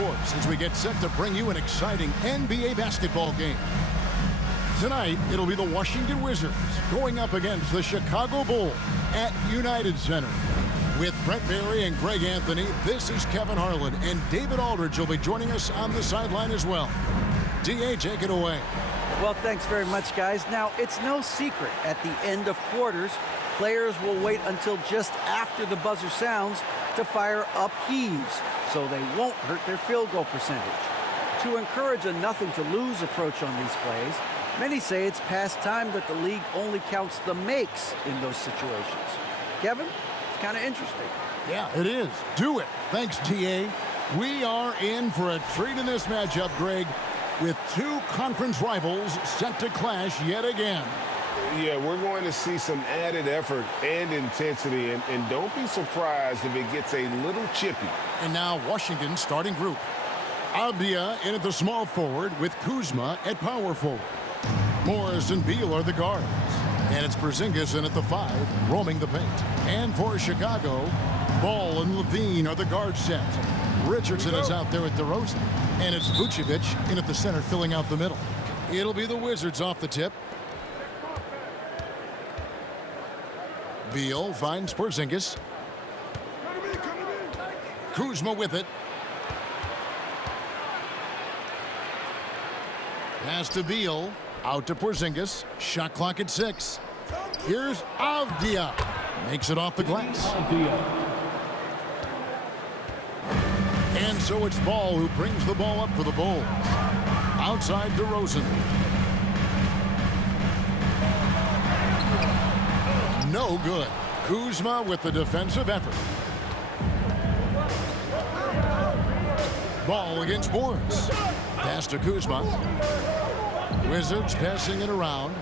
sports as we get set to bring you an exciting NBA basketball game. Tonight, it'll be the Washington Wizards going up against the Chicago Bulls at United Center. With Brent Barry and Greg Anthony, this is Kevin Harlan, and David Aldridge will be joining us on the sideline as well. D.A., take it away. Well, thanks very much, guys. Now, it's no secret at the end of quarters, players will wait until just after the buzzer sounds to fire up heaves, so they won't hurt their field goal percentage. To encourage a nothing-to-lose approach on these plays, many say it's past time that the league only counts the makes in those situations. Kevin, it's kind of interesting. Yeah, it is. Do it. Thanks, T.A. We are in for a treat in this matchup, Greg, with two conference rivals set to clash yet again. Yeah, we're going to see some added effort and intensity, and don't be surprised if it gets a little chippy. And now Washington's starting group. Avdia in at the small forward with Kuzma at power forward. Morris and Beal are the guards. And it's Porzingis in at the 5, roaming the paint. And for Chicago, Ball and Levine are the guard set. Richardson is out there at DeRozan. And it's Vucevic in at the center, filling out the middle. It'll be the Wizards off the tip. Beal finds Porzingis. Kuzma with it. Pass to Beal. Out to Porzingis. Shot clock at 6. Here's Avdia. Makes it off the glass. And so it's Ball who brings the ball up for the Bulls. Outside DeRozan. No good. Kuzma with the defensive effort. Ball against Morris. Pass to Kuzma. Wizards passing it around.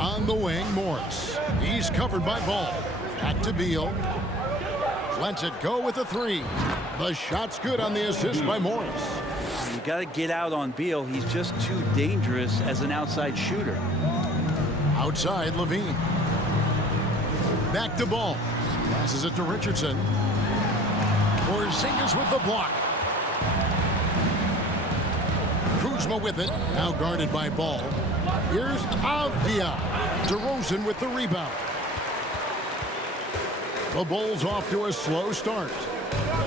On the wing, Morris. He's covered by Ball. Back to Beal. Lets it go with a 3. The shot's good on the assist by Morris. You got to get out on Beal. He's just too dangerous as an outside shooter. Outside, Levine. Back to Ball. Passes it to Richardson. Porzingis with the block. Kuzma with it. Now guarded by Ball. Here's Avdia. DeRozan with the rebound. The Bulls off to a slow start.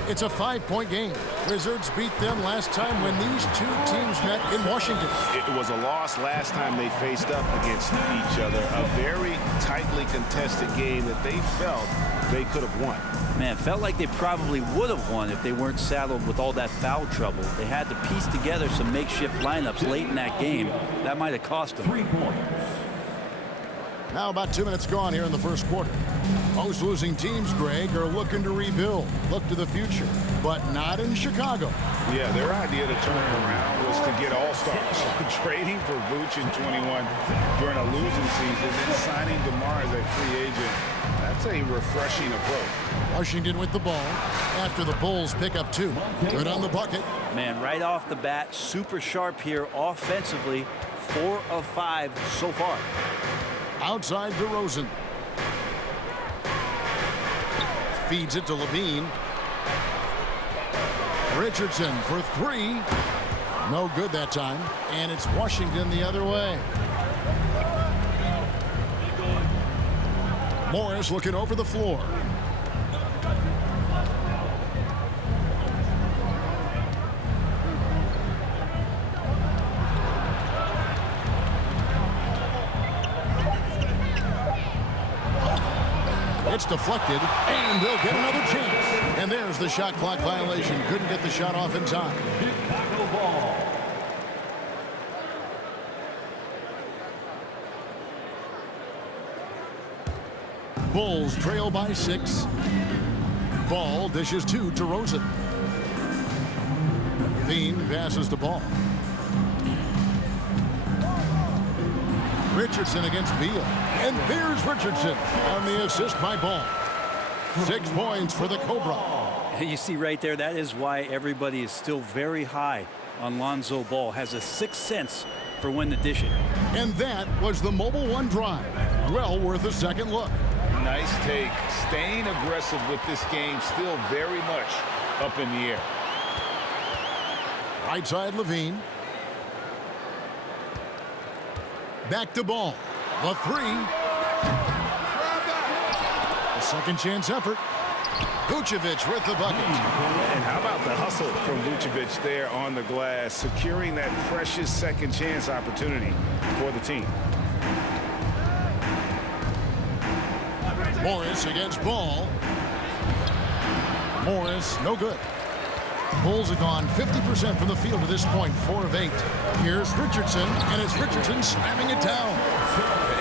It's a 5-point game. Wizards beat them last time when these two teams met in Washington. It was a loss last time they faced up against each other. A very tightly contested game that they felt they could have won. Man, felt like they probably would have won if they weren't saddled with all that foul trouble. They had to piece together some makeshift lineups late in that game. That might have cost them. 3 points. Now about 2 minutes gone here in the first quarter. Most losing teams, Greg, are looking to rebuild, look to the future, but not in Chicago. Yeah, their idea to turn it around was to get all-stars. Trading for Vooch in 21 during a losing season, then signing DeMar as a free agent. That's a refreshing approach. Washington with the ball after the Bulls pick up 2. Good on the bucket. Man, right off the bat, super sharp here offensively. 4 of 5 so far. Outside DeRozan. Feeds it to Levine. Richardson for 3. No good that time. And it's Washington the other way. Morris looking over the floor. It's deflected, and they'll get another chance. And there's the shot clock violation. Couldn't get the shot off in time. Chicago ball. Bulls trail by 6. Ball dishes to DeRozan. Levine passes the ball. Richardson against Beal. And there's Richardson on the assist by Ball. 6 points for the Cobra. You see right there, that is why everybody is still very high on Lonzo Ball. Has a sixth sense for when to dish it. And that was the Mobile One drive. Well worth a second look. nice take. Staying aggressive with this game, still very much up in the air. Right side, Levine. Back to Ball. The three. A second chance effort. Vucevic with the bucket. And how about the hustle from Vucevic there on the glass, securing that precious second chance opportunity for the team. Morris against Ball. Morris, no good. Bulls have gone 50% from the field to this point, 4 of 8. Here's Richardson, and it's Richardson slamming it down.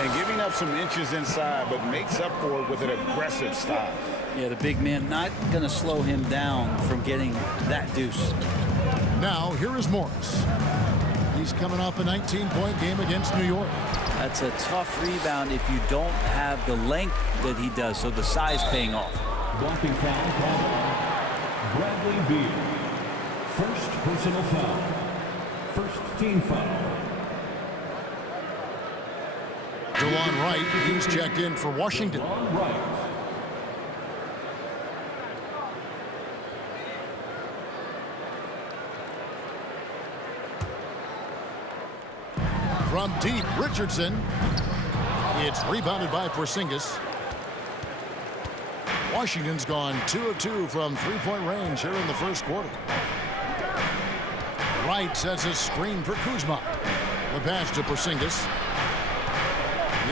And giving up some inches inside, but makes up for it with an aggressive style. Yeah, the big man not going to slow him down from getting that deuce. Now, here is Morris. He's coming off a 19-point game against New York. That's a tough rebound if you don't have the length that he does, so the size paying off. Blocking foul called on Bradley Beal. First personal foul. First team foul. DeLon Wright, he's checked in for Washington. DeLon Wright. From deep, Richardson. It's rebounded by Porzingis. Washington's gone 2 of 2 from three-point range here in the first quarter. Wright sets a screen for Kuzma. The pass to Porzingis.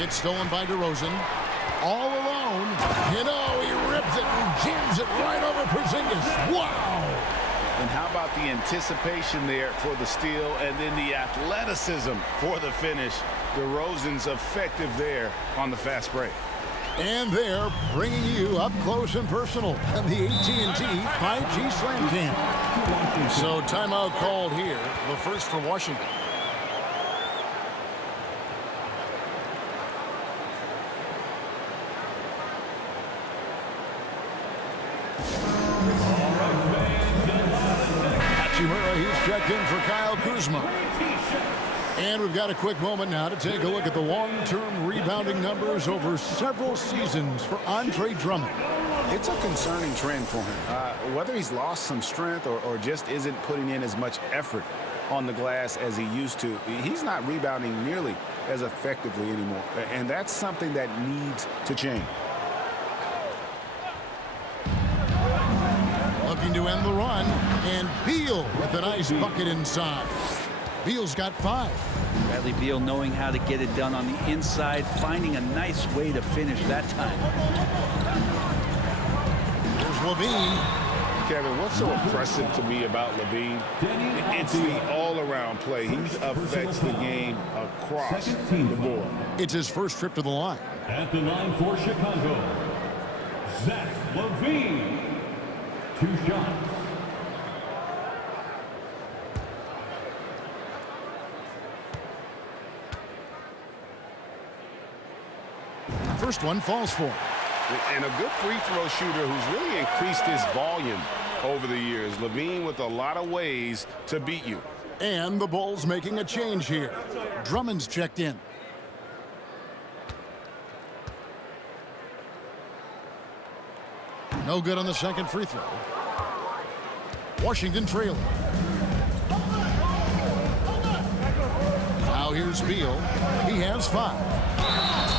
It's stolen by DeRozan. All alone. You know, he rips it and jams it right over Porzingis. Wow! And how about the anticipation there for the steal and then the athleticism for the finish. DeRozan's effective there on the fast break. And they're bringing you up close and personal on the AT&T 5G Slam Cam. So timeout called here, the first for Washington. Hachimura, he's checked in for Kyle Kuzma. And we've got a quick moment now to take a look at the long-term rebounding numbers over several seasons for Andre Drummond. It's a concerning trend for him. Whether he's lost some strength or just isn't putting in as much effort on the glass as he used to, he's not rebounding nearly as effectively anymore. And that's something that needs to change. Looking to end the run, and Beal with a nice bucket inside. Beal's got 5. Bradley Beal knowing how to get it done on the inside, finding a nice way to finish that time. There's Levine. Kevin, what's so impressive to me about Levine? It's the all-around play. He affects the game across the board. It's his first trip to the line. At the line for Chicago, Zach LaVine. 2 shots. First one falls for him. And a good free throw shooter who's really increased his volume over the years. LaVine with a lot of ways to beat you. And the Bulls making a change here. Drummond's checked in. No good on the second free throw. Washington trailing. Now here's Beal. He has 5.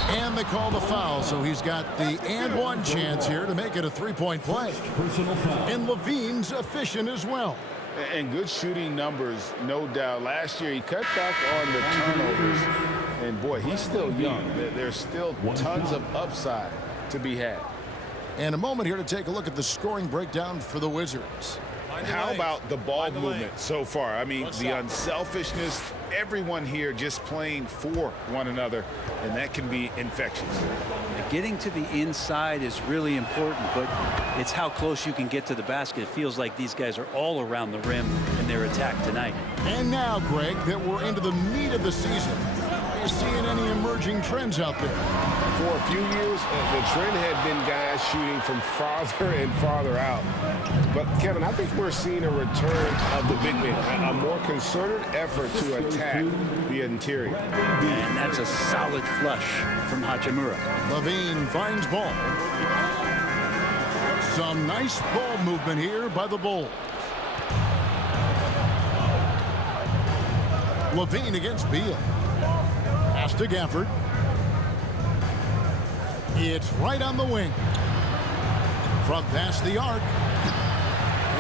And they call the foul, so he's got the and one chance here to make it a 3-point play. Personal foul. And Levine's efficient as well. And good shooting numbers, no doubt. Last year, he cut back on the turnovers. And, boy, he's still young. There's still tons of upside to be had. And a moment here to take a look at the scoring breakdown for the Wizards. How about the ball movement so far? I mean, the unselfishness, everyone here just playing for one another, and that can be infectious. Getting to the inside is really important, but it's how close you can get to the basket. It feels like these guys are all around the rim in their attack tonight. And now, Greg, that we're into the meat of the season, Are you seeing any emerging trends out there? For a few years, the trend had been guys shooting from farther and farther out. But, Kevin, I think we're seeing a return of the big man, a more concerted effort to attack the interior. And that's a solid flush from Hachimura. Levine finds ball. Some nice ball movement here by the Bulls. Levine against Beal. Pass to Gafford. It's right on the wing. From past the arc.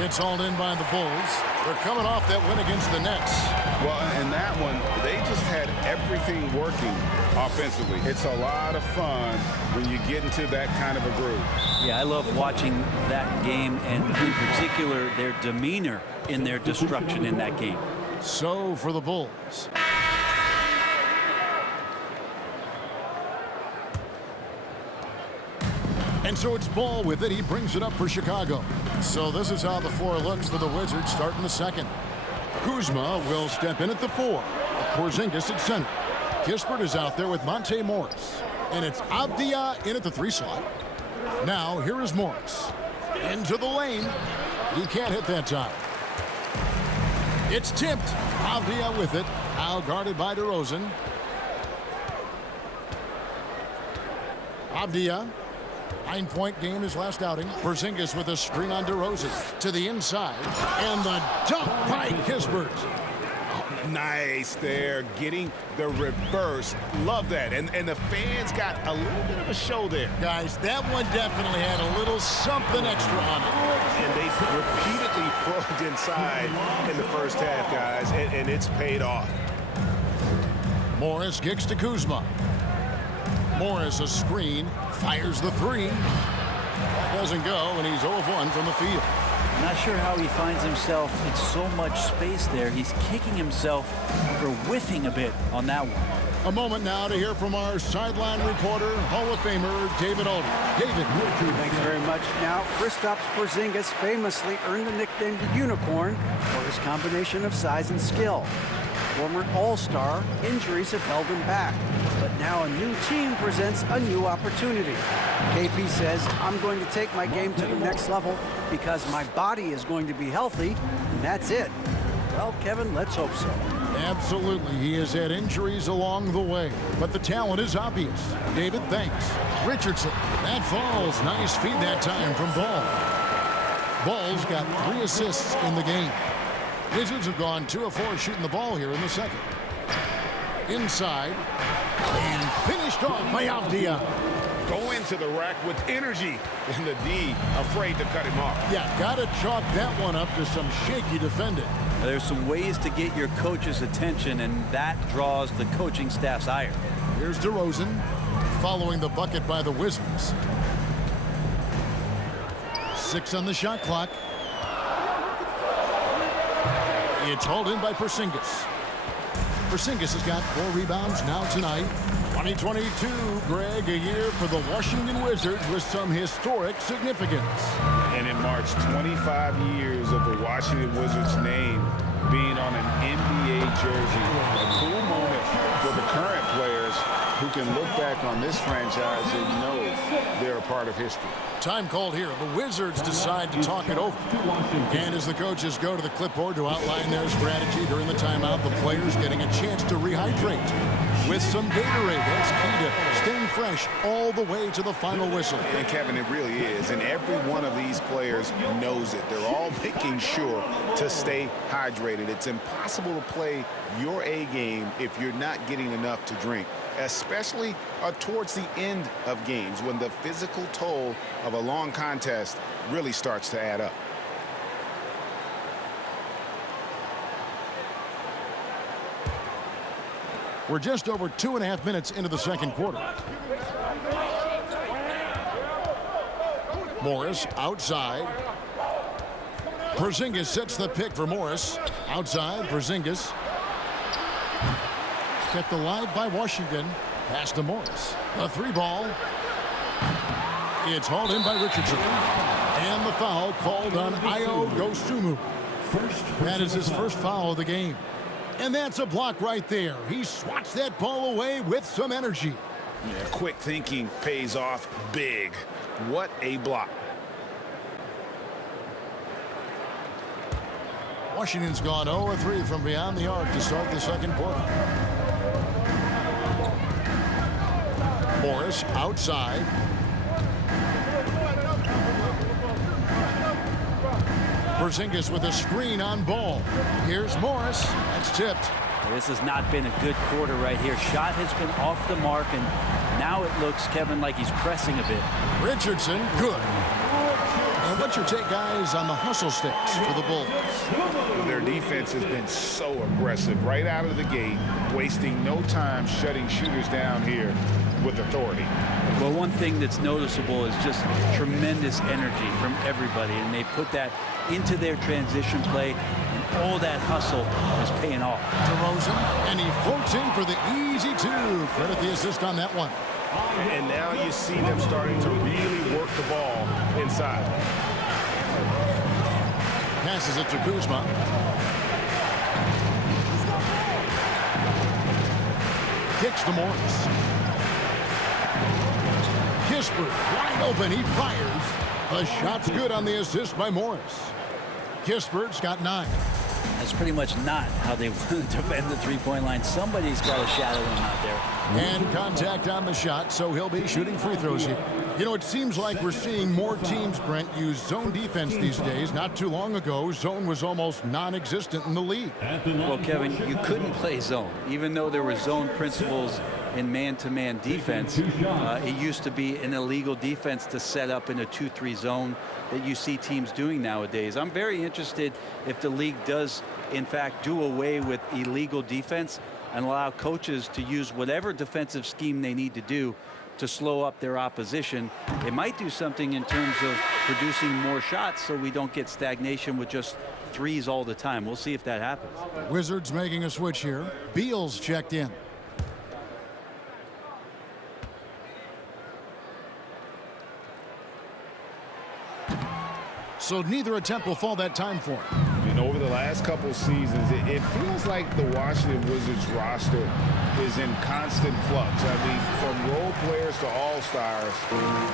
It's hauled in by the Bulls. They're coming off that win against the Nets. Well, in that one, they just had everything working offensively. It's a lot of fun when you get into that kind of a groove. Yeah, I love watching that game, and in particular, their demeanor in their destruction in that game. So for the Bulls. And so it's Ball with it. He brings it up for Chicago. So this is how the floor looks for the Wizards starting the second. Kuzma will step in at the 4. Porzingis at center. Kispert is out there with Monte Morris. And it's Avdia in at the 3 slot. Now here is Morris. Into the lane. He can't hit that time. It's tipped. Avdia with it. Now guarded by DeRozan. Avdia. 9-point game his last outing. Porzingis with a screen on DeRozan. To the inside. And the dunk by Kispert. Nice there, getting the reverse. Love that. And the fans got a little bit of a show there. Guys, that one definitely had a little something extra on it. And they repeatedly plugged inside in the first half, guys, and it's paid off. Morris kicks to Kuzma. Morris a screen, fires the 3. Doesn't go, and he's 0 of 1 from the field. Not sure how he finds himself in so much space there. He's kicking himself for whiffing a bit on that one. A moment now to hear from our sideline reporter, Hall of Famer David Aldridge. David. Thanks very much. Now, Kristaps Porzingis famously earned the nickname the Unicorn for his combination of size and skill. Former All-Star, injuries have held him back. But now a new team presents a new opportunity. KP says, I'm going to take my game to the next level because my body is going to be healthy, and that's it. Well, Kevin, let's hope so. Absolutely. He has had injuries along the way, but the talent is obvious. David, thanks. Richardson. That falls. Nice feed that time from Ball. Ball's got 3 assists in the game. Wizards have gone 2 of 4 shooting the ball here in the second. Inside. And finished off by Avdia. Go into the rack with energy, and the D afraid to cut him off. Yeah, got to chalk that one up to some shaky defending. There's some ways to get your coach's attention, and that draws the coaching staff's ire. Here's DeRozan following the bucket by the Wizards. 6 on the shot clock. It's hauled in by Porzingis. Porzingis has got 4 rebounds now tonight. 2022, Greg, a year for the Washington Wizards with some historic significance. And it marks 25 years of the Washington Wizards name being on an NBA jersey. A cool moment for the current players who can look back on this franchise and know they're a part of history. Time called here. The Wizards decide to talk it over. And as the coaches go to the clipboard to outline their strategy during the timeout, the players getting a chance to rehydrate with some Gatorade. That's key to staying fresh all the way to the final whistle. And Kevin, it really is. And every one of these players knows it. They're all making sure to stay hydrated. It's impossible to play your A game if you're not getting enough to drink, especially towards the end of games when the physical toll of a long contest really starts to add up. We're just over 2.5 minutes into the second quarter. Morris outside. Porzingis sets the pick for Morris. Outside, Porzingis. Kept alive by Washington. Pass to Morris. A 3-ball. It's hauled in by Richardson. And the foul called on Ayo Dosunmu. That is his first foul of the game. And that's a block right there. He swats that ball away with some energy. Yeah, quick thinking pays off big. What a block. Washington's gone 0-3 from beyond the arc to start the second quarter. Morris outside. Porzingis with a screen on ball. Here's Morris. That's tipped. This has not been a good quarter right here. Shot has been off the mark, and now it looks, Kevin, like he's pressing a bit. Richardson, good. And what's your take, guys, on the hustle sticks for the Bulls? Their defense has been so aggressive right out of the gate, wasting no time shutting shooters down here with authority. Well, one thing that's noticeable is just tremendous energy from everybody, and they put that into their transition play, and all that hustle is paying off. DeRozan, and he floats in for the easy two. Credit the assist on that one. And now you see them starting to really work the ball inside. Passes it to Kuzma. Kicks to Morris. Kispert wide open. He fires. The shot's good on the assist by Morris. Kispert's got 9. That's pretty much not how they want to defend the three-point line. Somebody's got to shadow him out there. And contact on the shot, so he'll be shooting free throws here. You know, it seems like we're seeing more teams, Brent, use zone defense these days. Not too long ago, zone was almost non-existent in the league. Well, Kevin, you couldn't play zone. Even though there were zone principles in man-to-man defense, it used to be an illegal defense to set up in a 2-3 zone that you see teams doing nowadays. I'm very interested if the league does, in fact, do away with illegal defense and allow coaches to use whatever defensive scheme they need to do to slow up their opposition. It might do something in terms of producing more shots so we don't get stagnation with just threes all the time. We'll see if that happens. Wizards making a switch here. Beal's checked in. So neither attempt will fall that time for him. And over the last couple seasons, it feels like the Washington Wizards roster is in constant flux. I mean, from role players to all-stars,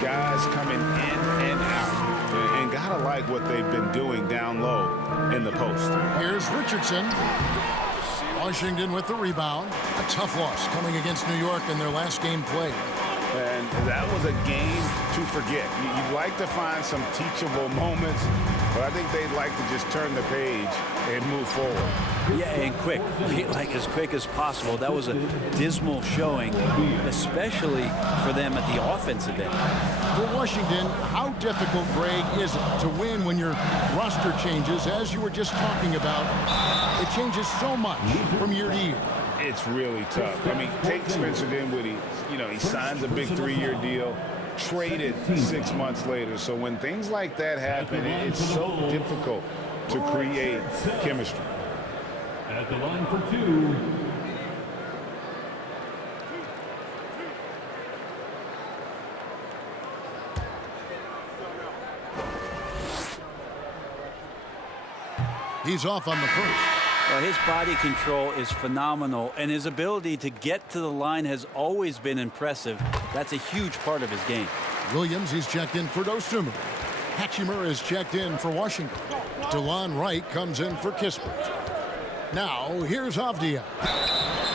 guys coming in and out. And gotta like what they've been doing down low in the post. Here's Richardson. Washington with the rebound. A tough loss coming against New York in their last game played. And that was a game to forget. You'd like to find some teachable moments, but I think they'd like to just turn the page and move forward. Yeah, and quick, like as quick as possible. That was a dismal showing, especially for them at the offensive end. For Washington, how difficult, Greg, is it to win when your roster changes, as you were just talking about? It changes so much from year to year. It's really tough. I mean, take Spencer Dinwiddie. You know, he signs a big 3-year deal, traded 6 months later. So when things like that happen, it's so difficult to create chemistry. At the line for 2. He's off on the first. Well, his body control is phenomenal, and his ability to get to the line has always been impressive. That's a huge part of his game. Williams, he's checked in for Dosunmu. Hatchimer is checked in for Washington. DeLon Wright comes in for Kispert. Now, here's Avdia.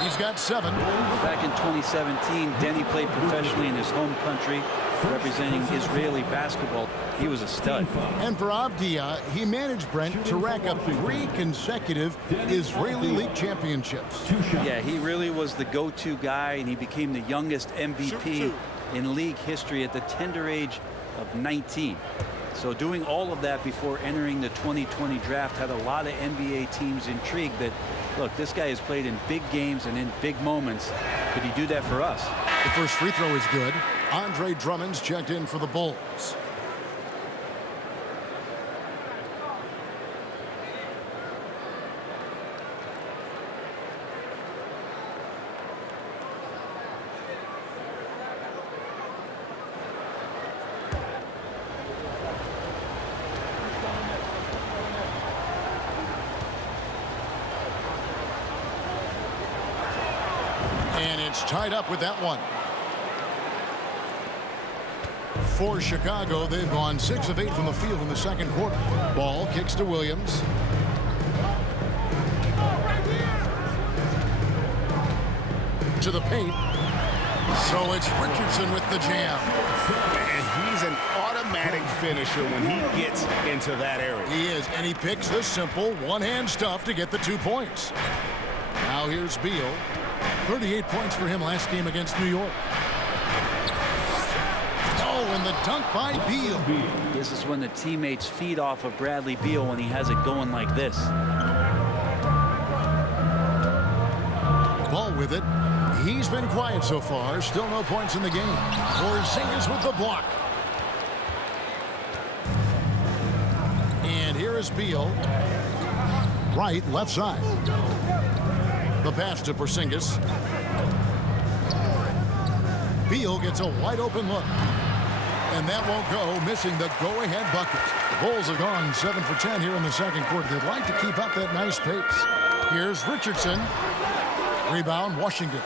He's got 7. Back in 2017, Denny played professionally in his home country, representing Israeli basketball. He was a stud. And for Avdia, he managed, Brent, to rack up 3 consecutive Israeli League championships. Yeah, he really was the go-to guy, and he became the youngest MVP in league history at the tender age of 19. So doing all of that before entering the 2020 draft had a lot of NBA teams intrigued that, look, this guy has played in big games and in big moments. Could he do that for us? The first free throw is good. Andre Drummond's checked in for the Bulls. It's tied up with that one. For Chicago, they've gone 6 of 8 from the field in the second quarter. Ball kicks to Williams. To the paint. So it's Richardson with the jam. And he's an automatic finisher when he gets into that area. He is, and he picks the simple one-hand stuff to get the 2 points. Now here's Beal. 38 points for him last game against New York. Oh, and the dunk by Beal. This is when the teammates feed off of Bradley Beal when he has it going like this. Ball with it. He's been quiet so far. Still no points in the game. Porzingis with the block. And here is Beal. Right, left side. The pass to Porzingis. Beal gets a wide open look. And that won't go, missing the go-ahead bucket. The Bulls have gone 7 for 10 here in the second quarter. They'd like to keep up that nice pace. Here's Richardson. Rebound, Washington.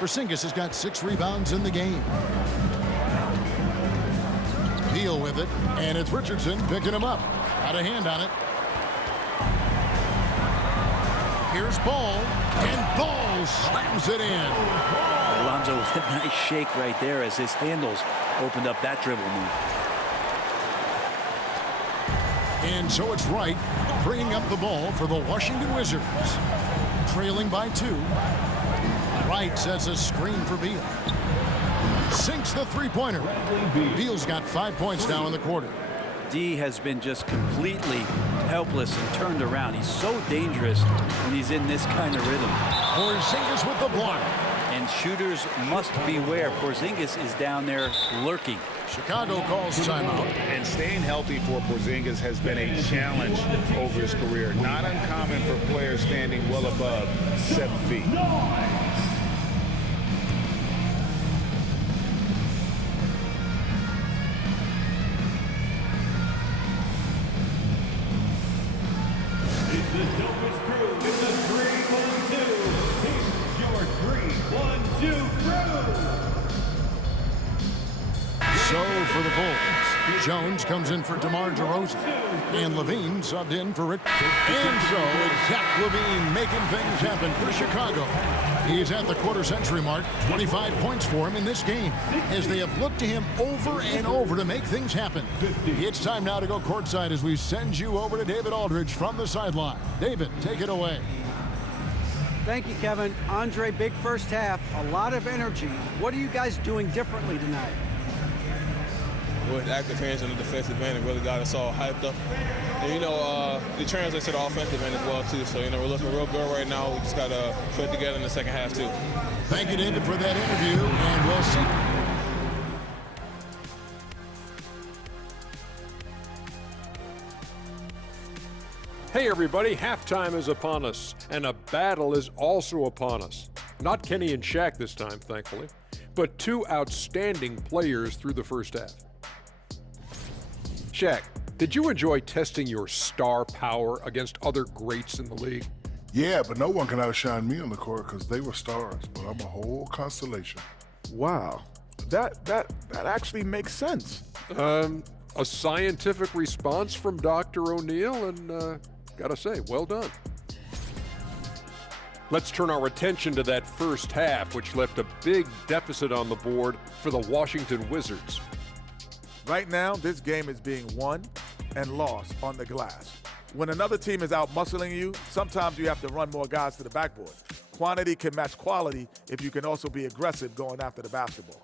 Porzingis has got 6 rebounds in the game. Beal with it, and it's Richardson picking him up. Got a hand on it. Here's Ball, and Ball slams it in. Alonzo with a nice shake right there as his handles opened up that dribble move. And so it's Wright bringing up the ball for the Washington Wizards. Trailing by 2. Wright sets a screen for Beal. Sinks the three-pointer. Beal's got 5 points now in the quarter. D has been just completely helpless and turned around. He's so dangerous when he's in this kind of rhythm. Porzingis with the block. And shooters must beware. Porzingis is down there lurking. Chicago calls timeout. And staying healthy for Porzingis has been a challenge over his career. Not uncommon for players standing well above 7 feet. So for the Bulls, Jones comes in for DeMar DeRozan, and Levine subbed in for Rick. And so it's Zach Levine making things happen for Chicago. He's at the quarter-century mark, 25 points for him in this game, as they have looked to him over and over to make things happen. It's time now to go courtside as we send you over to David Aldridge from the sideline. David, take it away. Thank you, Kevin. Andre, big first half, a lot of energy. What are you guys doing differently tonight? With active hands on the defensive end, it really got us all hyped up. And, it translates to the offensive end as well, too. So, we're looking real good right now. We just got to put it together in the second half, too. Thank you, David, for that interview, and we'll see. Hey, everybody, halftime is upon us, and a battle is also upon us. Not Kenny and Shaq this time, thankfully, but 2 outstanding players through the first half. Shaq, did you enjoy testing your star power against other greats in the league? Yeah, but no one can outshine me on the court because they were stars, but I'm a whole constellation. Wow. That actually makes sense. A scientific response from Dr. O'Neal, and gotta say, well done. Let's turn our attention to that first half, which left a big deficit on the board for the Washington Wizards. Right now, this game is being won and lost on the glass. When another team is out muscling you, sometimes you have to run more guys to the backboard. Quantity can match quality if you can also be aggressive going after the basketball.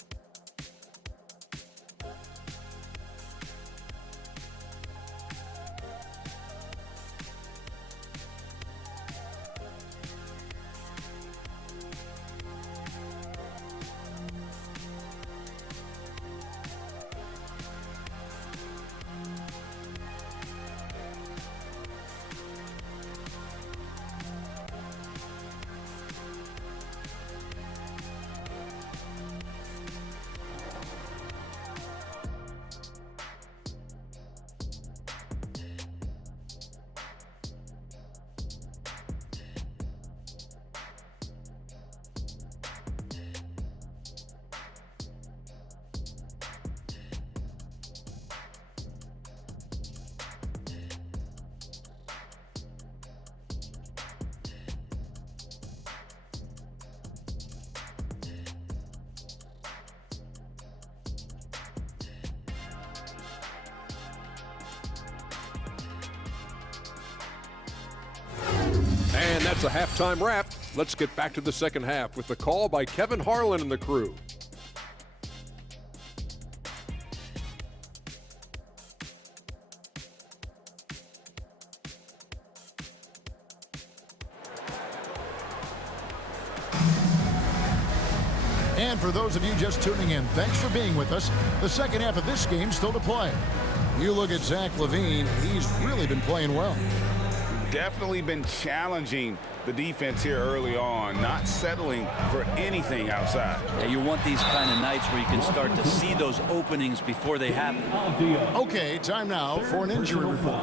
that's a halftime wrap. Let's get back to the second half with the call by Kevin Harlan and the crew. And for those of you just tuning in, thanks for being with us. The second half of this game still to play. You look at Zach LaVine, he's really been playing well. Definitely been challenging the defense here early on, not settling for anything outside. Yeah, you want these kind of nights where you can start to see those openings before they happen. Okay, time now for an injury report.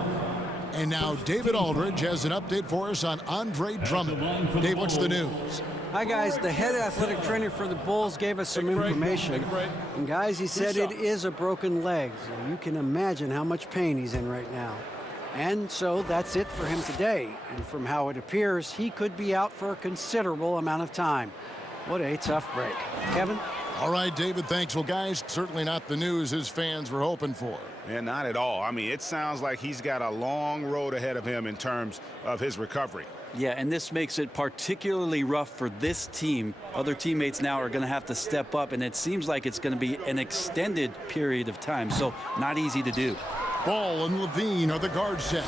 And now David Aldridge has an update for us on Andre Drummond. Dave, what's the news? Hi, guys. The head athletic trainer for the Bulls gave us some information. And, guys, he said it is a broken leg. So you can imagine how much pain he's in right now. And so that's it for him today. And from how it appears, he could be out for a considerable amount of time. What a tough break. Kevin? All right, David, thanks. Well, guys, certainly not the news his fans were hoping for. And not at all. I mean, it sounds like he's got a long road ahead of him in terms of his recovery. Yeah, and this makes it particularly rough for this team. Other teammates now are going to have to step up, and it seems like it's going to be an extended period of time, so not easy to do. Ball and LaVine are the guard set.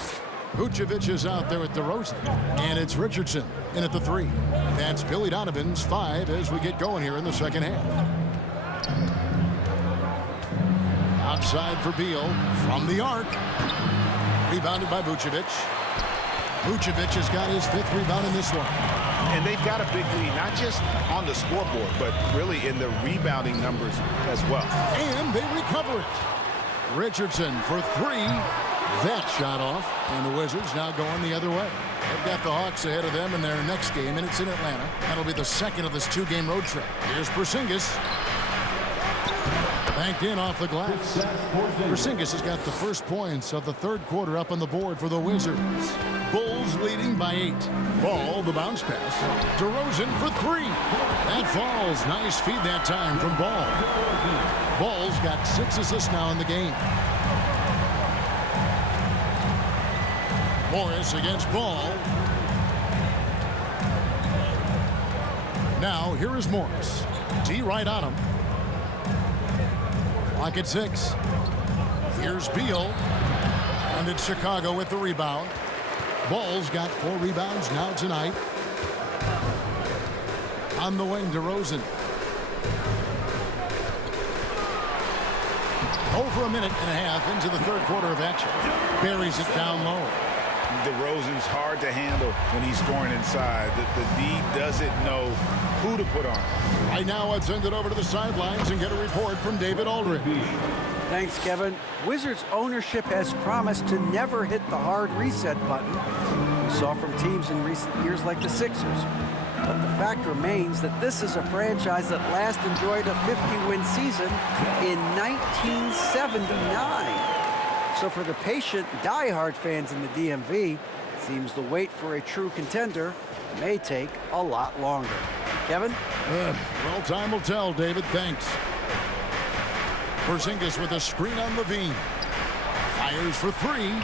Vucevic is out there at DeRozan, and it's Richardson in at the 3. That's Billy Donovan's 5 as we get going here in the second half. Outside for Beal from the arc. Rebounded by Vucevic. Vucevic has got his 5th rebound in this one. And they've got a big lead, not just on the scoreboard, but really in the rebounding numbers as well. And they recover it. Richardson for 3. That shot off, and the Wizards now going the other way. They've got the Hawks ahead of them in their next game, and it's in Atlanta. That'll be the second of this 2-game road trip. Here's Porzingis. Banked in off the glass. Porzingis has got the first points of the third quarter up on the board for the Wizards. Bulls leading by 8. Ball, the bounce pass. DeRozan for 3. That falls. Nice feed that time from Ball. Ball's got 6 assists now in the game. Morris against Ball. Now here is Morris. D right on him. Clock at 6. Here's Beal. And it's Chicago with the rebound. Ball's got 4 rebounds now tonight. On the wing, DeRozan. Over a minute and a half into the third quarter of action. Buries it down low. DeRozan's hard to handle when he's scoring inside. The D doesn't know who to put on. Right now, I'd send it over to the sidelines and get a report from David Aldridge. Thanks, Kevin. Wizards ownership has promised to never hit the hard reset button we saw from teams in recent years like the Sixers. But the fact remains that this is a franchise that last enjoyed a 50-win season in 1979. So for the patient, die-hard fans in the DMV, it seems the wait for a true contender may take a lot longer. Kevin? Well, time will tell, David. Thanks. Porzingis with a screen on LaVine. Fires for 3.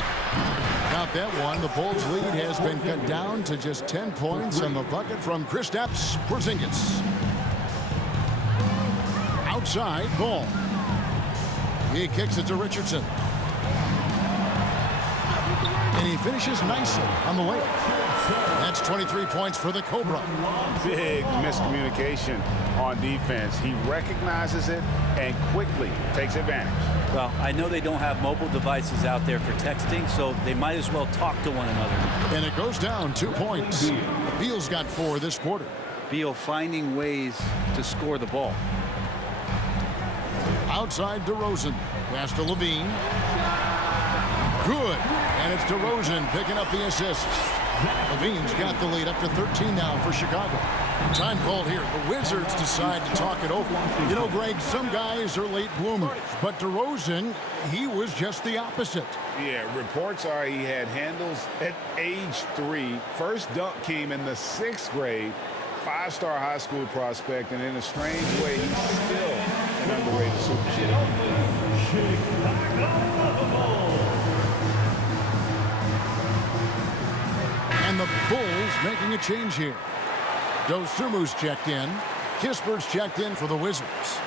Got that one. The Bulls' lead has been cut down to just 10 points on the bucket from Kristaps Porzingis. Outside, Ball. He kicks it to Richardson. And he finishes nicely on the way. That's 23 points for the Cobra. Big miscommunication on defense. He recognizes it and quickly takes advantage. Well, I know they don't have mobile devices out there for texting, so they might as well talk to one another. And it goes down 2 points. Beal's got 4 this quarter. Beal finding ways to score the ball. Outside DeRozan. Pass to LaVine. Good. And it's DeRozan picking up the assist. LaVine's got the lead up to 13 now for Chicago. Time called here. The Wizards decide to talk it over. You know, Greg, some guys are late bloomers, but DeRozan, he was just the opposite. Yeah, reports are he had handles at age 3. First dunk came in the 6th grade. 5-star high school prospect, and in a strange way, he's still an underrated superstar. And the Bulls making a change here. Dosumu's checked in. Kispert's checked in for the Wizards.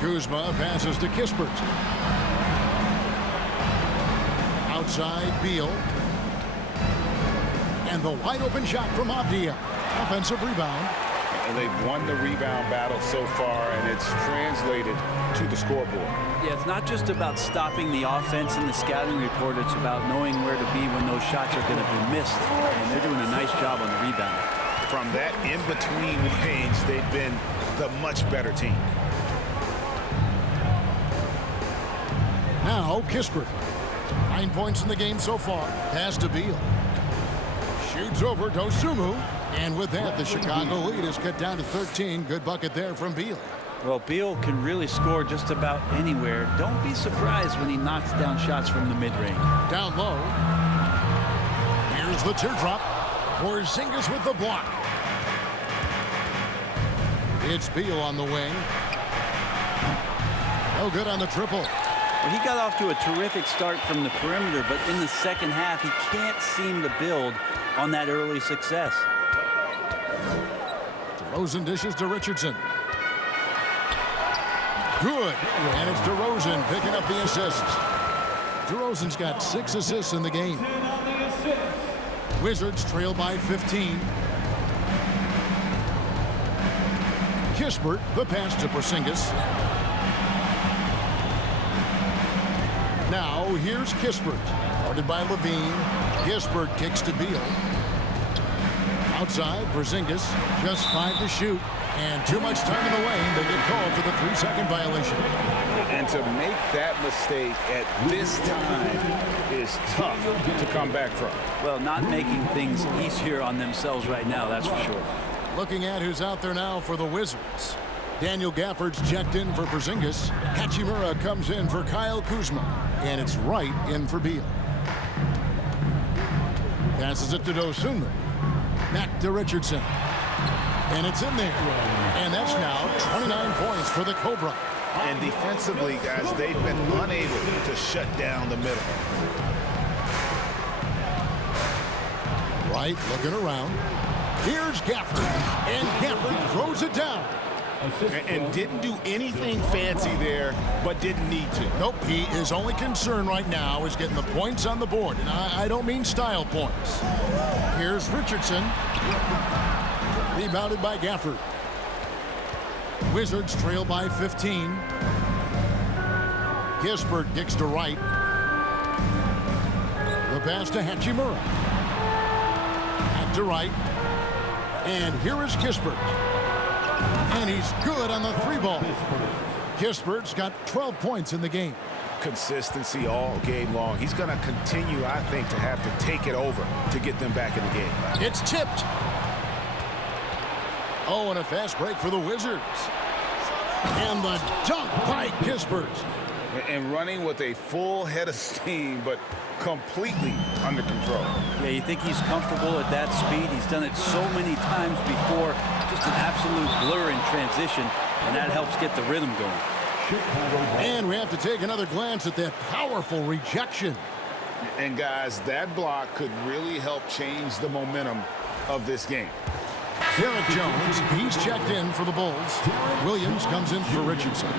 Kuzma passes to Kispert. Outside, Beal. And the wide open shot from Avdia. Offensive rebound. And they've won the rebound battle so far, and it's translated to the scoreboard. Yeah, it's not just about stopping the offense in the scouting report. It's about knowing where to be when those shots are going to be missed. And they're doing a nice job on the rebound. From that in-between range, they've been the much better team. Now Kispert. 9 points in the game so far. Pass to Beal. Shoots over Dosumu. And with that, the Chicago lead is cut down to 13. Good bucket there from Beal. Well, Beal can really score just about anywhere. Don't be surprised when he knocks down shots from the mid-range. Down low. Here's the teardrop. Porzingis with the block. It's Beal on the wing. No good on the triple. Well, he got off to a terrific start from the perimeter, but in the second half, he can't seem to build on that early success. DeRozan dishes to Richardson. Good. And it's DeRozan picking up the assists. DeRozan's got 6 assists in the game. Wizards trail by 15. Kispert, the pass to Porzingis. Now, here's Kispert. Guarded by Levine. Kispert kicks to Beal. Outside, Porzingis. Just 5 to shoot. And too much time in the lane. They get called for the 3-second violation. And to make that mistake at this time is tough to come back from. Well, not making things easier on themselves right now, that's for sure. Looking at who's out there now for the Wizards. Daniel Gafford's checked in for Porzingis. Hachimura comes in for Kyle Kuzma. And it's Wright in for Beal. Passes it to Dosunmu. Back to Richardson. And it's in there. And that's now 29 points for the Cobra. And defensively, guys, they've been unable to shut down the middle. Wright looking around. Here's Gafford. And Gafford throws it down. And didn't do anything fancy there, but didn't need to. Nope, his only concern right now is getting the points on the board. And I don't mean style points. Here's Richardson. Rebounded by Gafford. Wizards trail by 15. Kispert kicks to Wright. The pass to Hachimura. Back to Wright. And here is Kispert. And he's good on the 3-ball. Kispert's got 12 points in the game. Consistency all game long. He's going to continue, I think, to have to take it over to get them back in the game. It's tipped. Oh, and a fast break for the Wizards. And the dunk by Kispert. And running with a full head of steam, but completely under control. Yeah, you think he's comfortable at that speed? He's done it so many times before. Just an absolute blur in transition, and that helps get the rhythm going. And we have to take another glance at that powerful rejection. And guys, that block could really help change the momentum of this game. Derek Jones, he's checked in for the Bulls. Williams comes in for Richardson.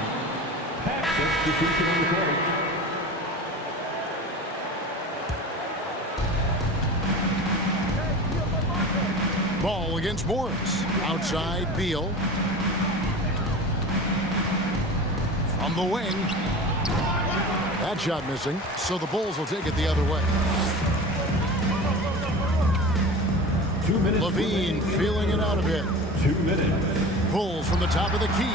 Ball against Morris. Outside, Beal. From the wing. That shot missing, so the Bulls will take it the other way. 2 minutes. Levine feeling it out a bit. 2 minutes. Pulls from the top of the key.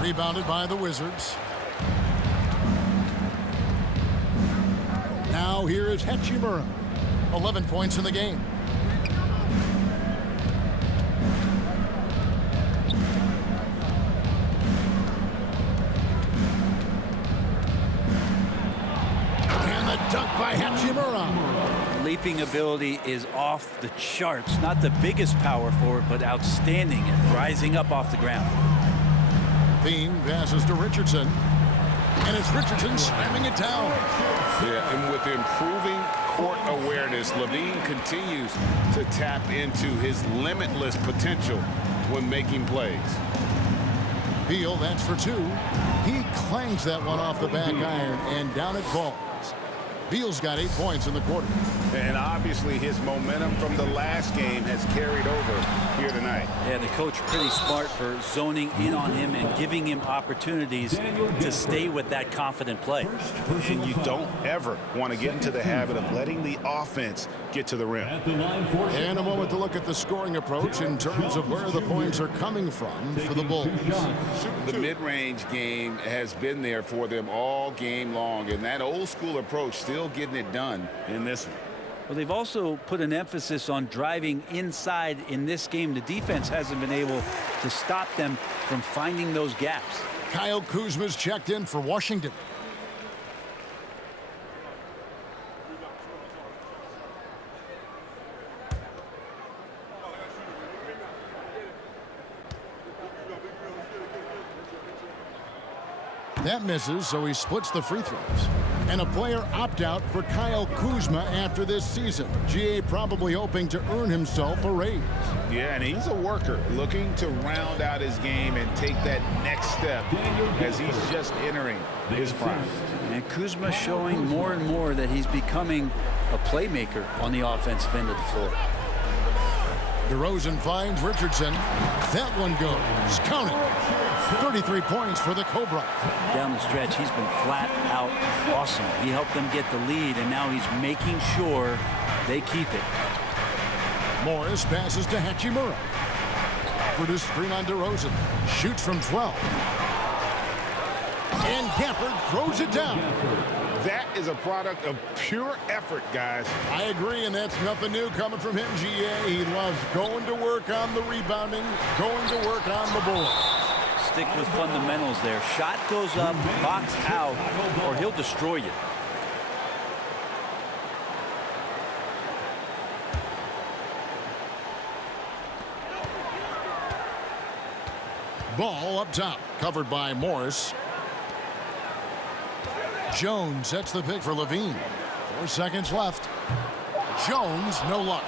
Rebounded by the Wizards. Now here is Hachimura. 11 points in the game. And the dunk by Hachimura. Leaping ability is off the charts. Not the biggest power forward, but outstanding at rising up off the ground. Bean passes to Richardson. And it's Richardson slamming it down. Yeah, and with improving court awareness, Levine continues to tap into his limitless potential when making plays. Beal, that's for two. He clangs that one off the back iron, and down it falls. Beal's got 8 points in the quarter. And obviously his momentum from the last game has carried over here tonight. Yeah, the coach pretty smart for zoning in on him and giving him opportunities to stay with that confident play. And you don't ever want to get into the habit of letting the offense get to the rim. And a moment to look at the scoring approach in terms of where the points are coming from for the Bulls. The mid-range game has been there for them all game long, and that old school approach still getting it done in this one. Well, they've also put an emphasis on driving inside in this game. The defense hasn't been able to stop them from finding those gaps. Kyle Kuzma's checked in for Washington. That misses, so he splits the free throws. And a player opt-out for Kyle Kuzma after this season. GA probably hoping to earn himself a raise. Yeah, and he's a worker looking to round out his game and take that next step as he's just entering his prime. And Kuzma showing more and more that he's becoming a playmaker on the offensive end of the floor. DeRozan finds Richardson. That one goes. Count it. 33 points for the Cobra. Down the stretch, he's been flat out awesome. He helped them get the lead, and now he's making sure they keep it. Morris passes to Hachimura. For the screen on DeRozan. Shoots from 12. And Gafford throws it down. That is a product of pure effort, guys. I agree, and that's nothing new coming from him, GA. He loves going to work on the rebounding, going to work on the board. Stick with fundamentals there. Shot goes up, box out, or he'll destroy you. Ball up top, covered by Morris. Jones sets the pick for Levine. 4 seconds left. Jones, no luck.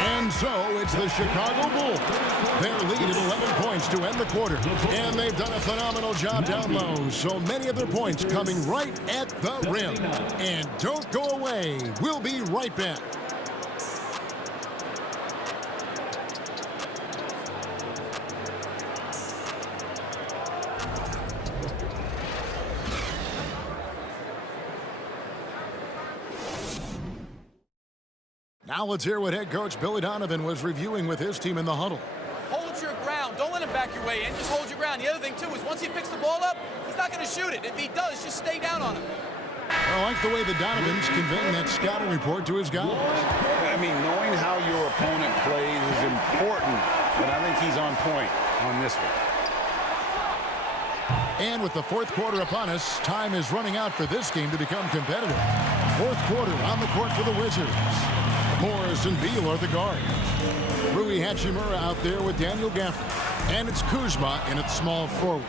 And so it's the Chicago Bulls. Their lead at 11 points to end the quarter. And they've done a phenomenal job down low. So many of their points coming right at the rim. And don't go away. We'll be right back. Now let's hear what head coach Billy Donovan was reviewing with his team in the huddle. Hold your ground. Don't let him back your way in. Just hold your ground. The other thing, too, is once he picks the ball up, he's not going to shoot it. If he does, just stay down on him. I like the way the Donovan's conveying that scouting report to his guys. I mean, knowing how your opponent plays is important, but I think he's on point on this one. And with the fourth quarter upon us, time is running out for this game to become competitive. Fourth quarter on the court for the Wizards. Morris and Beal are the guards. Rui Hachimura out there with Daniel Gafford. And it's Kuzma in at small forward.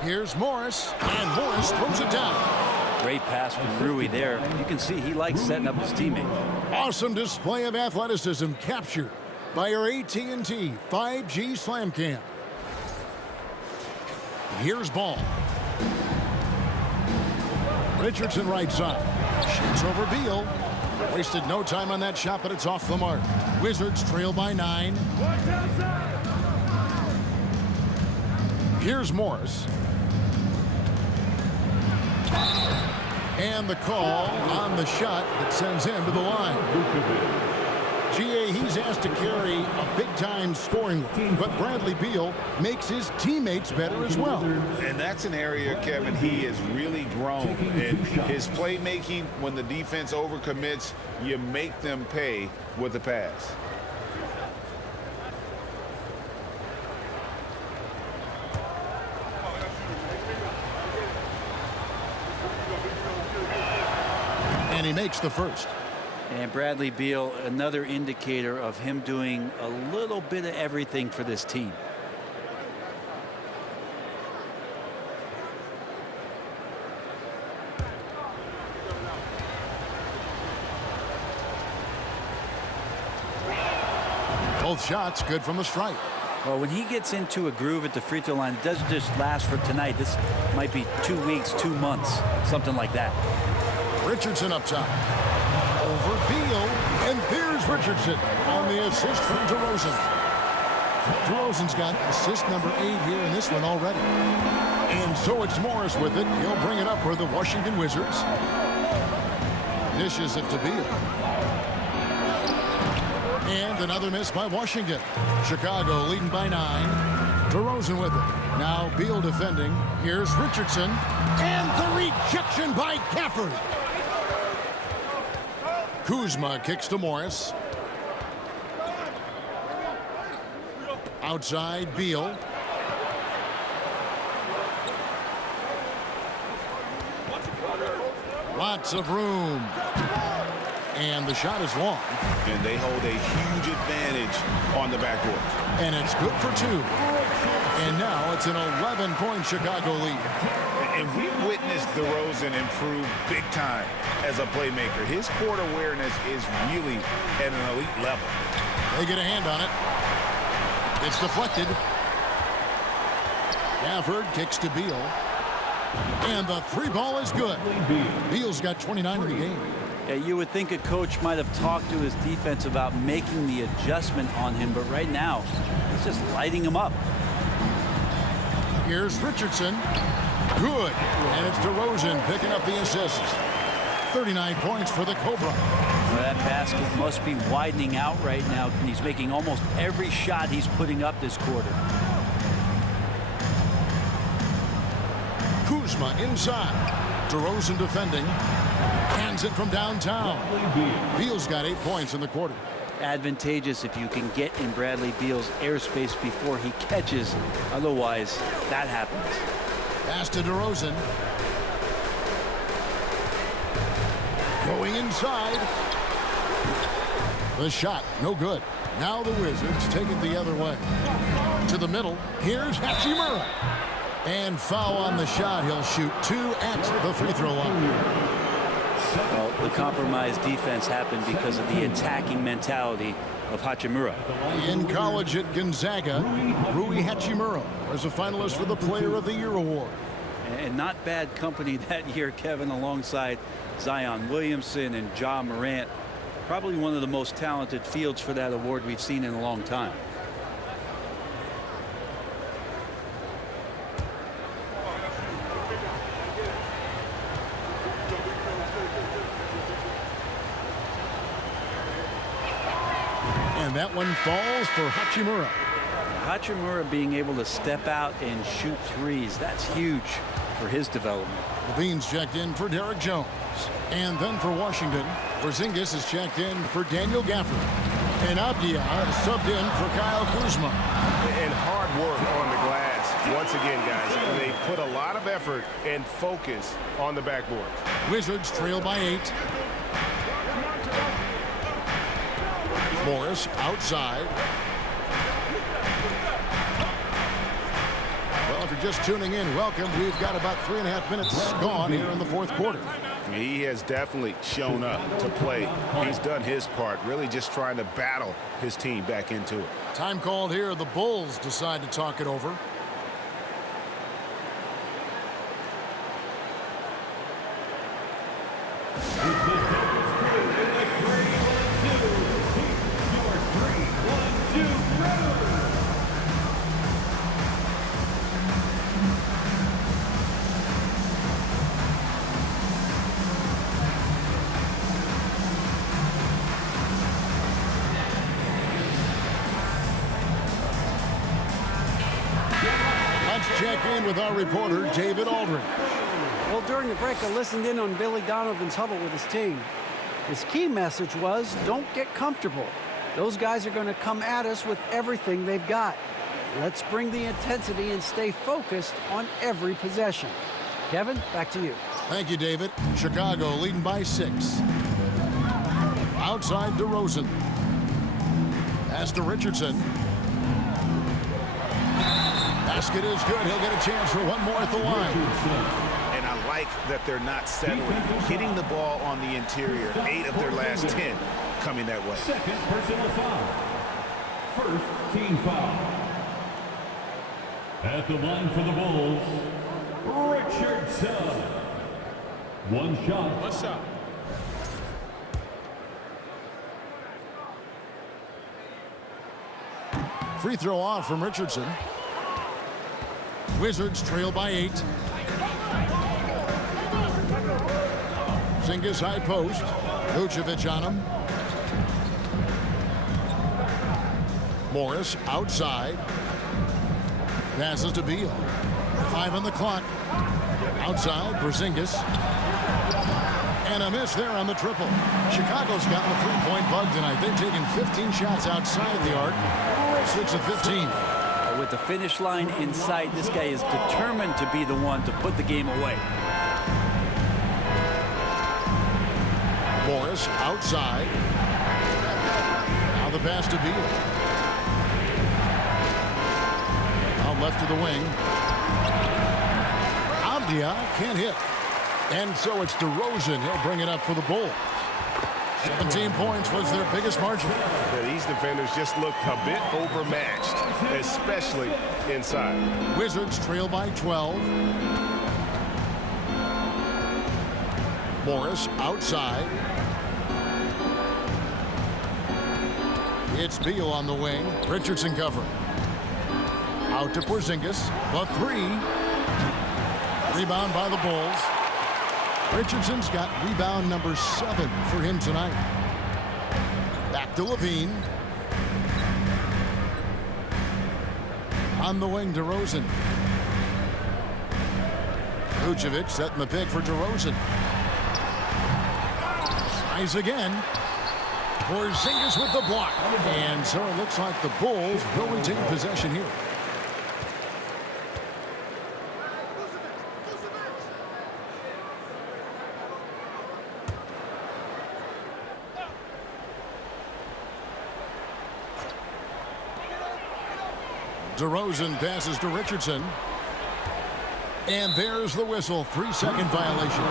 Here's Morris, and Morris throws it down. Great pass from Rui there. You can see he likes setting up his teammate. Awesome display of athleticism captured by our AT&T 5G Slam Cam. Here's Ball. Richardson right side. Shoots over Beal. Wasted no time on that shot, but it's off the mark. Wizards trail by 9. Here's Morris. And the call on the shot that sends him to the line. GA, he's asked to carry a big-time scoring load, but Bradley Beal makes his teammates better as well. And that's an area, Kevin, he has really grown in his playmaking. When the defense overcommits, you make them pay with the pass. And he makes the first. And Bradley Beal, another indicator of him doing a little bit of everything for this team. Both shots good from the stripe. Well, when he gets into a groove at the free throw line, it doesn't just last for tonight. This might be 2 weeks, 2 months, something like that. Richardson up top. Over Beal, and there's Richardson on the assist from DeRozan. DeRozan's got assist number 8 here in this one already. And so it's Morris with it. He'll bring it up for the Washington Wizards. Dishes it to Beal. And another miss by Washington. Chicago leading by 9. DeRozan with it. Now Beal defending. Here's Richardson. And the rejection by Gafford. Kuzma kicks to Morris. Outside Beal. Lots of room. And the shot is long. And they hold a huge advantage on the backboard. And it's good for 2. And now it's an 11-point Chicago lead. And we've witnessed DeRozan improve big time as a playmaker. His court awareness is really at an elite level. They get a hand on it. It's deflected. Gafford kicks to Beal. And the 3 ball is good. Beal's got 29 in the game. Yeah, you would think a coach might have talked to his defense about making the adjustment on him, but right now, he's just lighting him up. Here's Richardson. Good. And it's DeRozan picking up the assist. 39 points for the Cobra. Well, that basket must be widening out right now, and he's making almost every shot he's putting up this quarter. Kuzma inside. DeRozan defending. Hands it from downtown. Beal's got 8 points in the quarter. Advantageous if you can get in Bradley Beal's airspace before he catches. Otherwise, that happens. Pass to DeRozan. Going inside. The shot, no good. Now the Wizards take it the other way. To the middle. Here's Hachimura. And foul on the shot. He'll shoot 2 at the free throw line. Well, the compromised defense happened because of the attacking mentality of Hachimura. In college at Gonzaga, Rui Hachimura was a finalist for the Player of the Year award. And not bad company that year, Kevin, alongside Zion Williamson and Ja Morant. Probably one of the most talented fields for that award we've seen in a long time. And that one falls for Hachimura. Hachimura being able to step out and shoot threes, that's huge for his development. Levine's checked in for Derek Jones. And then for Washington, Porzingis is checked in for Daniel Gafford. And Abdia subbed in for Kyle Kuzma. And hard work on the glass. Once again, guys, they put a lot of effort and focus on the backboard. Wizards trail by 8. Morris outside. Well, if you're just tuning in, welcome. We've got about 3.5 minutes gone here in the 4th quarter. He has definitely shown up to play. He's done his part, really just trying to battle his team back into it. Time called here. The Bulls decide to talk it over. check in with our reporter, David Aldridge. Well, during the break, I listened in on Billy Donovan's huddle with his team. His key message was, don't get comfortable. Those guys are going to come at us with everything they've got. Let's bring the intensity and stay focused on every possession. Kevin, back to you. Thank you, David. Chicago leading by 6. Outside DeRozan. Pass to Richardson. Basket is good. He'll get a chance for one more at the line. And I like that they're not settling. Hitting the ball on the interior. 8 of their last 10 coming that way. Second personal foul. First team foul. At the line for the Bulls, Richardson. One shot. One shot. Free throw off from Richardson. Wizards trail by 8. Porzingis high post. Vucevic on him. Morris outside. Passes to Beal. 5 on the clock. Outside, Porzingis. And a miss there on the triple. Chicago's gotten the three-point bug tonight. They've taken 15 shots outside the arc. 6 of 15. With the finish line in sight, this guy is determined to be the one to put the game away. Morris outside. Now the pass to Beal. Out left to the wing. Avdia can't hit. And so it's DeRozan. He'll bring it up for the Bulls. 17 points was their biggest margin. Yeah, these defenders just look a bit overmatched, especially inside. Wizards trail by 12. Morris outside. It's Beal on the wing. Richardson covering. Out to Porzingis. The 3. Rebound by the Bulls. Richardson's got rebound number 7 for him tonight. Back to Levine. On the wing, DeRozan. Vucevic setting the pick for DeRozan. Tries again. Porzingis with the block. And so it looks like the Bulls will retain possession here. DeRozan passes to Richardson. And there's the whistle. 3-second violation.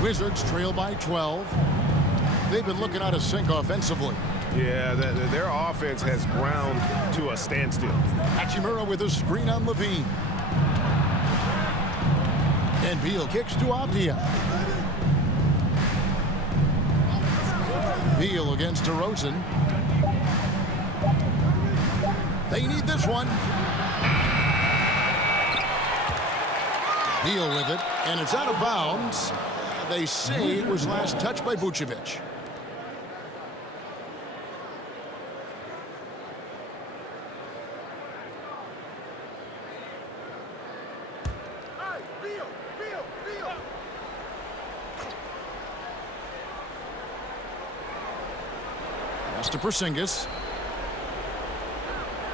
Wizards trail by 12. They've been looking out of sync offensively. Yeah, their offense has ground to a standstill. Hachimura with a screen on Levine. And Beal kicks to Avdia. Beal against DeRozan. They need this one. Beal with it, and it's out of bounds. They say it was last touched by Vucevic. Pass to Porzingis.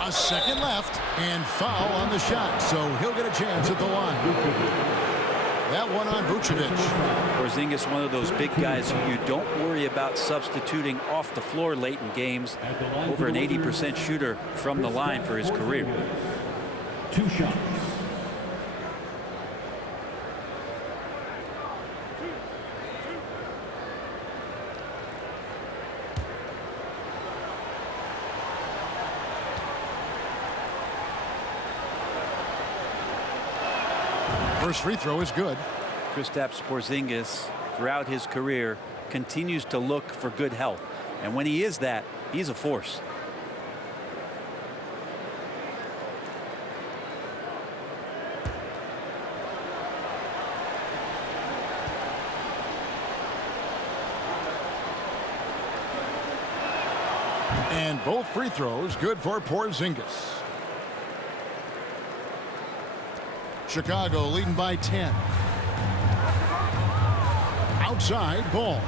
A second left, and foul on the shot, so he'll get a chance at the line. That one on Vucevic. Porzingis, one of those big guys who you don't worry about substituting off the floor late in games. Over an 80% shooter from the line for his career. 2 shots. First free throw is good. Kristaps Porzingis, throughout his career, continues to look for good health. And when he is that, he's a force. And both free throws good for Porzingis. Chicago leading by 10. Outside, Ball.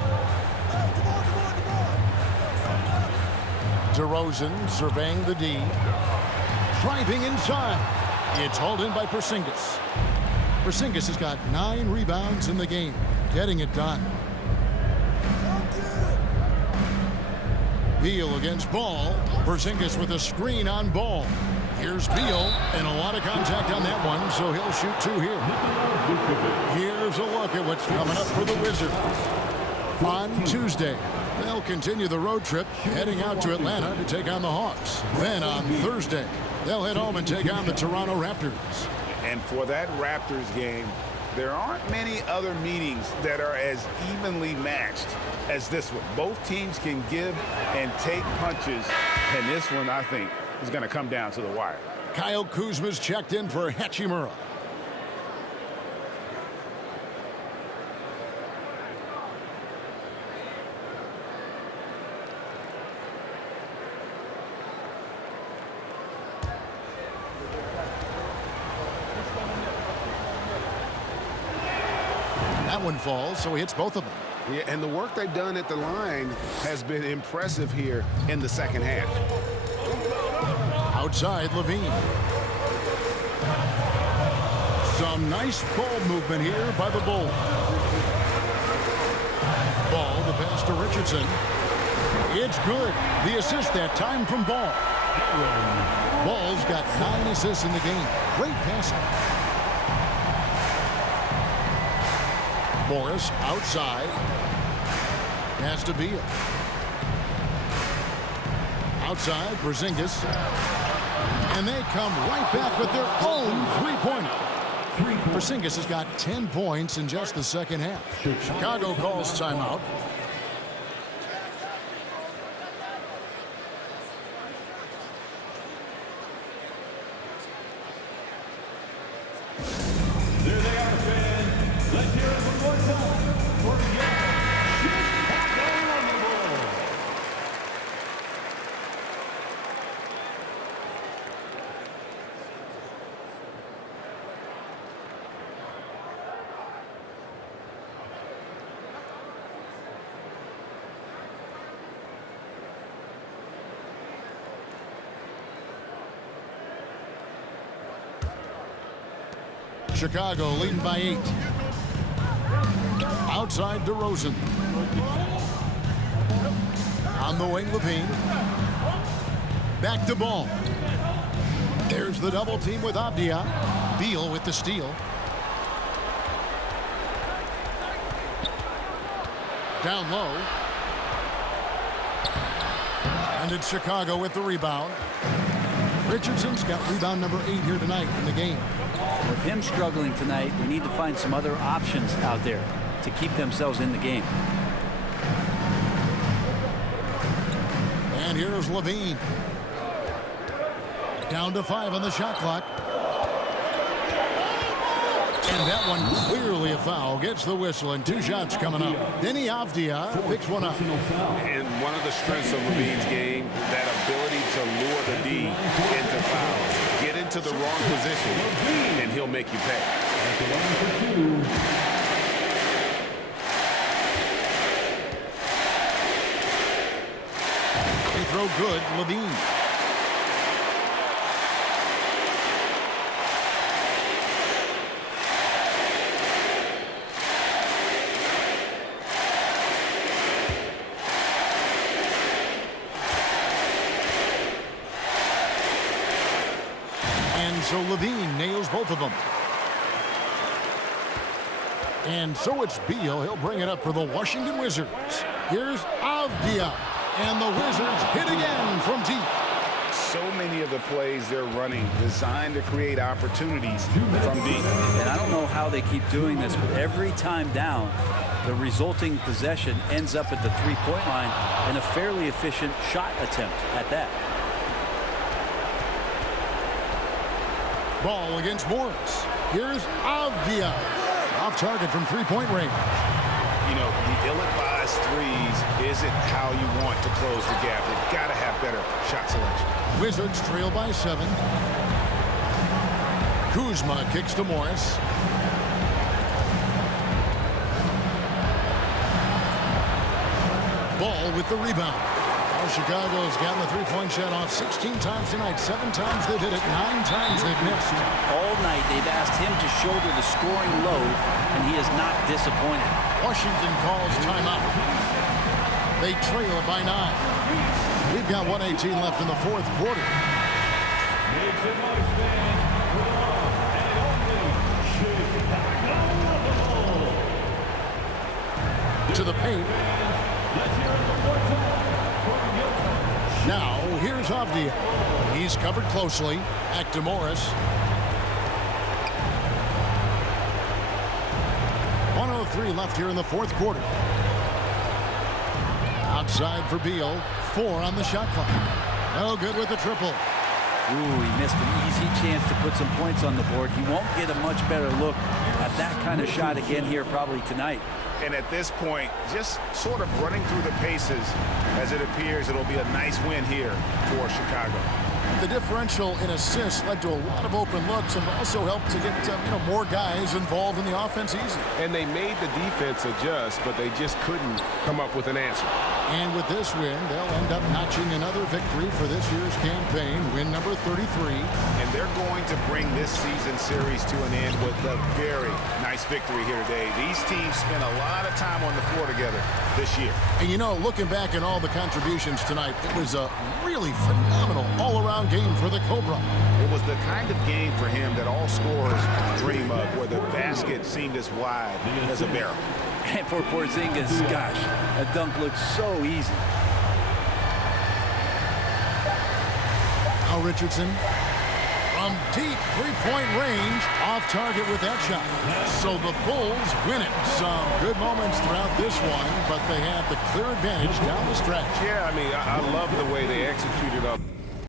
DeRozan surveying the D. Driving inside. It's hauled in by Porzingis. Porzingis has got 9 rebounds in the game. Getting it done. Beal against Ball. Porzingis with a screen on Ball. Here's Beal, and a lot of contact on that one, so he'll shoot 2 here. Here's a look at what's coming up for the Wizards. On Tuesday, they'll continue the road trip, heading out to Atlanta to take on the Hawks. Then on Thursday, they'll head home and take on the Toronto Raptors. And for that Raptors game, there aren't many other meetings that are as evenly matched as this one. Both teams can give and take punches, and this one, I think, is going to come down to the wire. Kyle Kuzma's checked in for Hachimura. That one falls, so he hits both of them. Yeah, and the work they've done at the line has been impressive here in the second half. Outside, Levine. Some nice ball movement here by the Bulls. Ball, the pass to Richardson. It's good. The assist that time from Ball. Ball's got 9 assists in the game. Great passing. Morris outside. Pass to Beal. Outside, Porzingis. And they come right back with their own three-pointer. Porzingis has got 10 points in just the second half. Chicago calls timeout. There they are, fans. Let's hear it one more time for the Chicago Bulls. Chicago leading by 8. Outside, DeRozan. On the wing, Levine. Back to Ball. There's the double team with Avdia. Beal with the steal. Down low. And it's Chicago with the rebound. Richardson's got rebound number 8 here tonight in the game. With him struggling tonight, they need to find some other options out there to keep themselves in the game. And here's Levine. Down to 5 on the shot clock. And that one clearly a foul. Gets the whistle and 2 shots coming up. Denny Avdia picks one up. And one of the strengths of Levine's game, that ability to lure the D into fouls. Get into the wrong position, and he'll make you pay. They throw good, Levine. So Levine nails both of them. And so it's Beal. He'll bring it up for the Washington Wizards. Here's Avdia. And the Wizards hit again from deep. So many of the plays they're running designed to create opportunities from deep. And I don't know how they keep doing this, but every time down, the resulting possession ends up at the three-point line and a fairly efficient shot attempt at that. Ball against Morris. Here's Avdia. Off target from three-point range. you know, the ill-advised threes isn't how you want to close the gap. They've got to have better shot selection. Wizards trail by 7. Kuzma kicks to Morris. Ball with the rebound. Now Chicago's gotten the three-point shot off 16 times tonight. 7 times they've hit it, 9 times they've missed. All night they've asked him to shoulder the scoring load, and he is not disappointed. Washington calls timeout. They trail by 9. We've got 1:18 left in the fourth quarter. To the paint. Now, here's Avdia. He's covered closely. Back to Morris. 1:03 left here in the fourth quarter. Outside for Beal. 4 on the shot clock. No good with the triple. Ooh, he missed an easy chance to put some points on the board. He won't get a much better look at that kind of shot again here probably tonight. And at this point, just sort of running through the paces, as it appears it'll be a nice win here for Chicago. The differential in assists led to a lot of open looks and also helped to get more guys involved in the offense easy. And they made the defense adjust, but they just couldn't come up with an answer. And with this win, they'll end up notching another victory for this year's campaign, win number 33. And they're going to bring this season series to an end with a very nice victory here today. These teams spent a lot of time on the floor together this year. And looking back at all the contributions tonight, it was a really phenomenal all-around game for the Cobra. It was the kind of game for him that all scorers dream of, where the basket seemed as wide as a barrel. And for Porzingis, gosh, that dunk looked so easy. Now Richardson from deep three-point range, off target with that shot. So the Bulls win it. Some good moments throughout this one, but they had the clear advantage down the stretch. Yeah, I mean, I love the way they executed up